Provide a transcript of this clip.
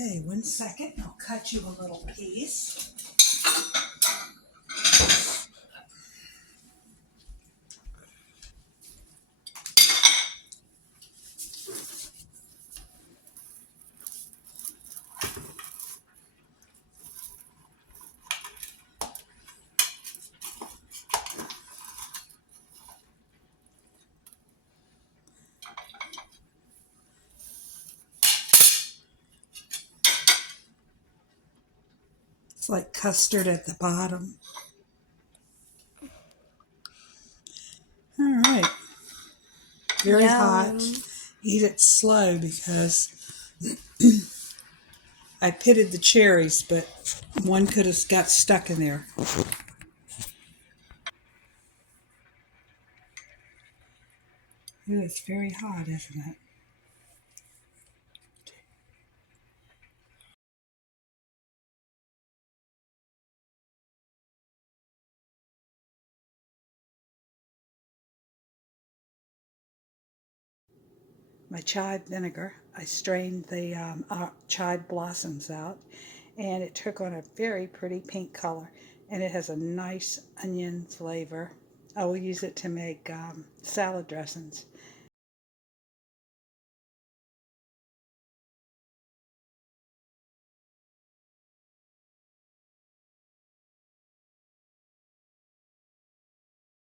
Okay, 1 second. I'll cut you a little piece. It's like custard at the bottom. All right. Very hot. Eat it slow because I pitted the cherries, but one could have got stuck in there. Ooh, it's very hot, isn't it? My chive vinegar. I strained the chive blossoms out, and it took on a very pretty pink color, and it has a nice onion flavor. I will use it to make salad dressings,